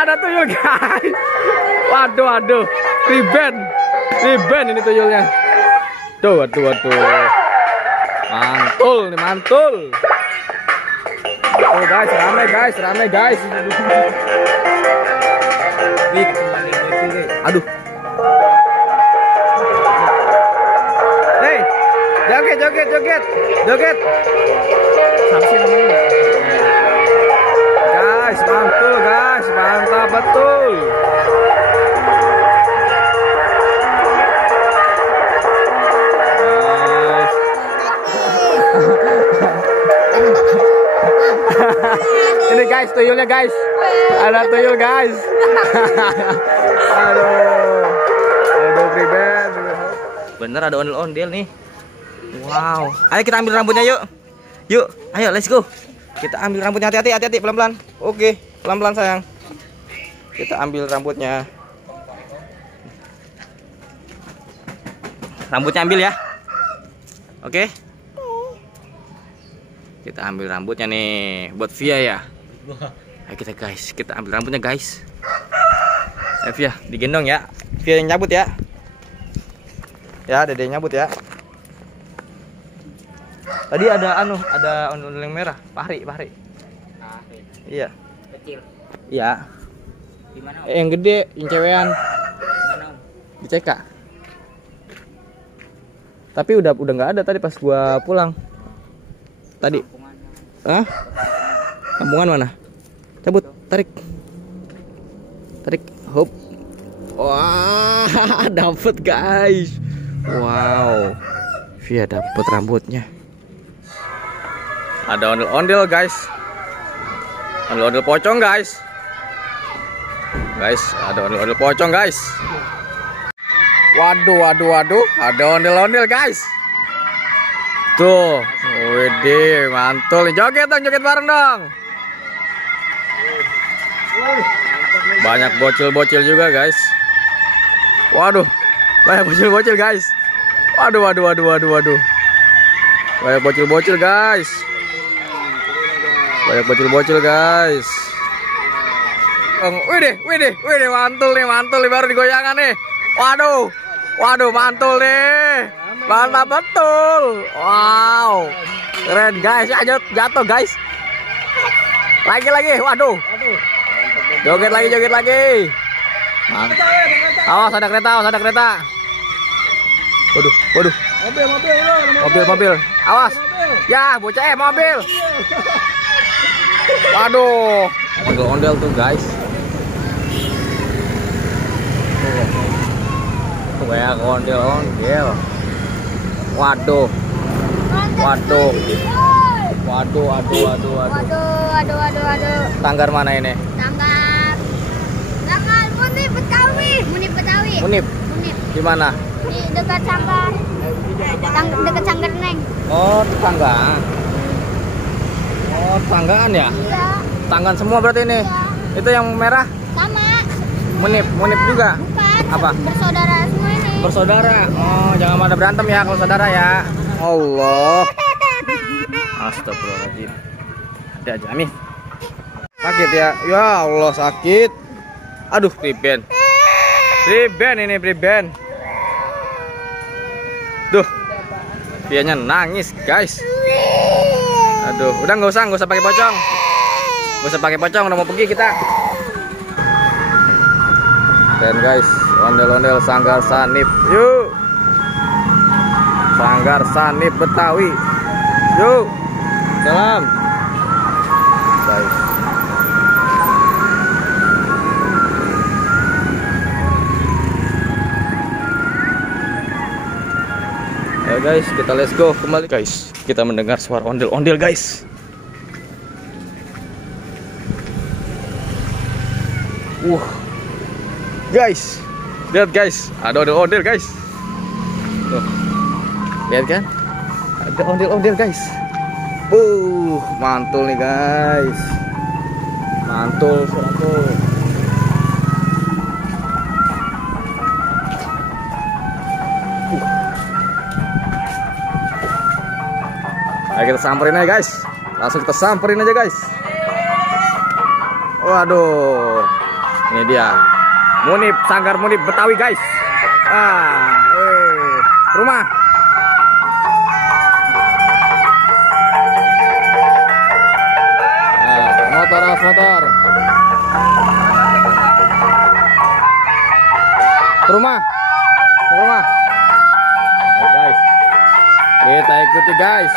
Ada tuyul guys. Waduh, waduh. Riben ini tuyulnya. Tuh, waduh. Mantul nih, mantul. Oh guys, rame guys. Aduh. Hey, joget. Siapa sih namanya? Guys, mantul guys, mantap betul. Ini guys, tuyulnya guys. Ada tuyul guys. Aduh, pribadi. Bener ada ondel-ondel nih. Wow. Ayo kita ambil rambutnya yuk. Ayo let's go. Kita ambil rambutnya, hati-hati, pelan-pelan. Oke, pelan-pelan sayang. Kita ambil rambutnya. Rambutnya ambil ya. Oke. Kita ambil rambutnya nih buat Via ya. Ayo kita ambil rambutnya guys. Via digendong ya. Via yang nyabut ya. Ya, Dede nyabut ya. Tadi ada ondel yang merah, pahri. Iya. Kecil. Iya. Di mana? Yang gede, yang cewean. Mana? Di CK. Tapi udah nggak ada tadi pas gua pulang. Tadi. Hah? Kampungan mana? Cabut, tarik. Hop. Wah, dapet guys. Wow. Via dapet rambutnya. Ada ondel-ondel guys. Ondel-ondel pocong guys. Ada ondel-ondel pocong guys. Waduh. Ada ondel-ondel guys. Tuh. Wede, mantul nih. Joget bareng dong. Banyak bocil-bocil juga guys. Waduh. Banyak bocil-bocil guys. Waduh. Banyak bocil-bocil guys. Wih, mantul nih baru digoyangan nih. Waduh, mantul nih. Mantap betul. Wow. Keren guys, jatuh guys. Lagi. Waduh. Joget lagi. Mantap. Awas ada kereta. Waduh. Mobil. Awas. Ya, bocah mobil. Waduh, ondel-ondel tuh guys. Banyak ondel-ondel. Waduh. Tanggar mana ini? Tanggar Munib Betawi. Munib. Di mana? Di dekat Sanggar. Dekat Sanggar Neng. Oh, tetangga. Oh, tetanggaan ya? Iya. Tetanggaan semua berarti ini. Iya. Itu yang merah? Sama. Munib juga? Bukan. Apa? Bersaudara semua ini. Bersaudara. Oh, jangan pada berantem ya kalau saudara ya. Allah. Astagfirullahaladzim. Ada aja nih. Sakit ya? Ya Allah sakit. Aduh, Priben ini. Duh. Dianya nangis, guys. Aduh, udah nggak usah pakai pocong. Udah mau pergi kita. Dan guys, ondel-ondel Sanggar Sanip. Yuk. Sanggar Sanip Betawi. Yuk. Salam. Guys. Ya guys, kita let's go kembali guys. Kita mendengar suara ondel-ondel guys. Guys, lihat guys, ada ondel-ondel guys. Tuh. Lihat kan? Ada ondel-ondel guys. Mantul nih guys. Mantul. Ayo kita samperin aja guys. Langsung kita samperin aja guys. Waduh. Ini dia. Munib, Sanggar Munib Betawi, guys. Rumah. Motor. Rumah. Guys. Kita ikuti, guys.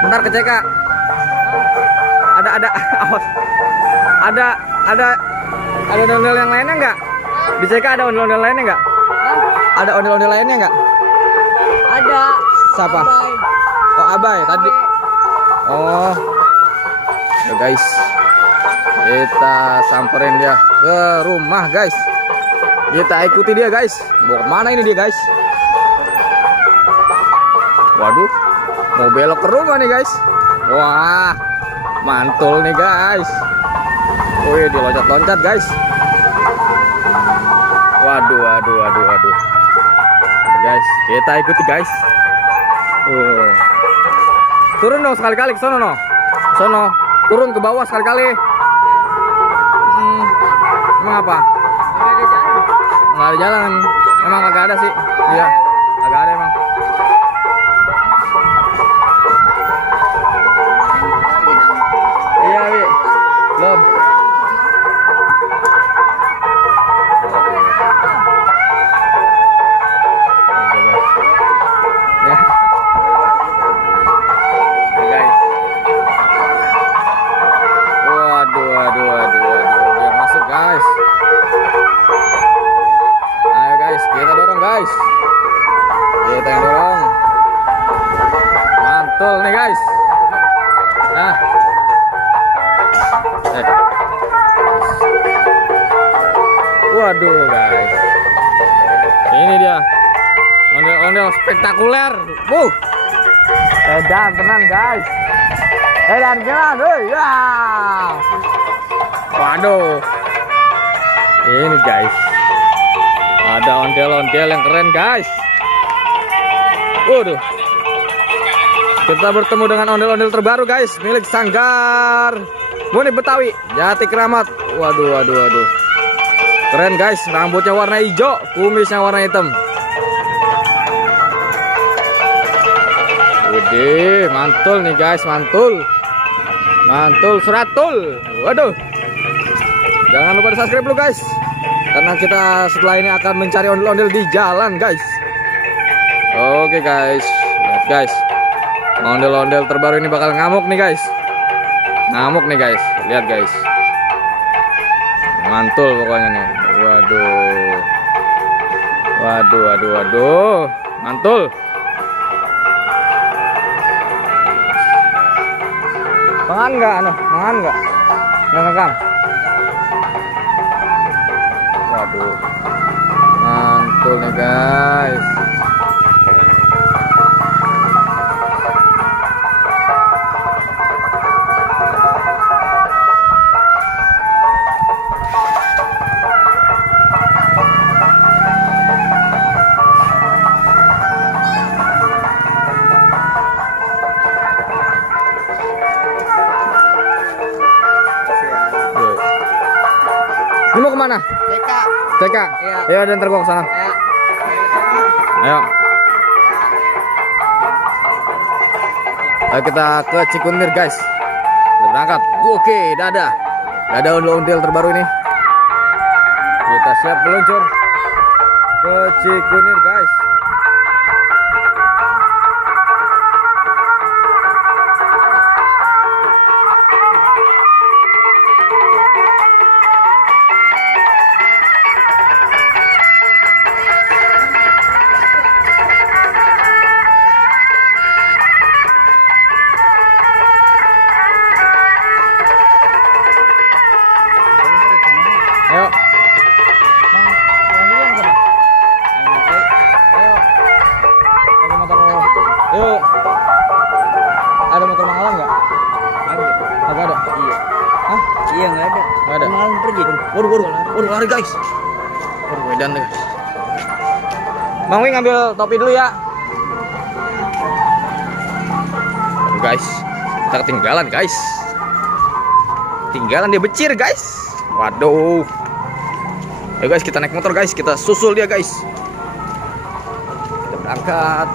Bentar ke CK. Ada awas. Ada ondel-ondel yang lainnya enggak? Di CK ada ondel-ondel lainnya enggak? Ada ondel-ondel lainnya enggak? Ada. Siapa? Abai. Oh, Abai tadi. Oh. Ya, guys. Kita samperin dia ke rumah, guys. Kita ikuti dia, guys. Mau kemana ini dia, guys? Waduh. Mau belok ke rumah nih, guys. Wah. Mantul nih, guys. Wih, diloncat-loncat, guys. Waduh. Guys, kita ikuti, guys. Turun dong sekali-kali ke sono, no. Sono. Turun ke bawah sekali-kali. Emang apa? Nggak ada jalan. Emang kagak ada sih. Iya, kagak ada emang. Iya, Wi. Belum. Yang masuk, guys. Ayo, guys, kita dorong, guys. Kita yang dorong. Mantul nih, guys. Nah. Waduh, guys. Ini dia. Ondel-ondel spektakuler. Edan tenan, guys. Edan tenan, ya. Waduh. Ini, guys. Ada ondel-ondel yang keren, guys. Waduh. Kita bertemu dengan ondel-ondel terbaru, guys, milik Sanggar Munib Betawi, Jati Keramat. Waduh. Keren, guys. Rambutnya warna hijau, kumisnya warna hitam. Widih, mantul nih, guys, mantul seratul. Waduh. Jangan lupa di subscribe dulu, guys, karena kita setelah ini akan mencari ondel-ondel di jalan, guys. Oke, guys. Lihat, guys. Ondel-ondel terbaru ini bakal ngamuk nih, guys. Lihat, guys. Mantul pokoknya nih. Waduh. Mantul. Mangan nggak? Nggak ngekam. Waduh. Mantul nih, guys. Ini mau kemana? TK. Iya. Ayo, dan ntar gua kesana. Iya. Ayo. Ayo kita ke Cikunir, guys. Udah berangkat. Oke, dadah. Dadah ondel-ondel terbaru ini. Kita siap meluncur ke Cikunir, guys. Ayo. Ayo. Ada motor Malang nggak? Ada. Agak ada. Iya. Hah? Iya, nggak ada. Nggak ada. Malang pergi. Waduh, lari, guys. Medan guys. Bang Wi ngambil topi dulu ya. Guys, kita ketinggalan guys. Tinggalan dia becir guys. Waduh. Ayo guys, kita naik motor guys, kita susul dia guys. Kita berangkat.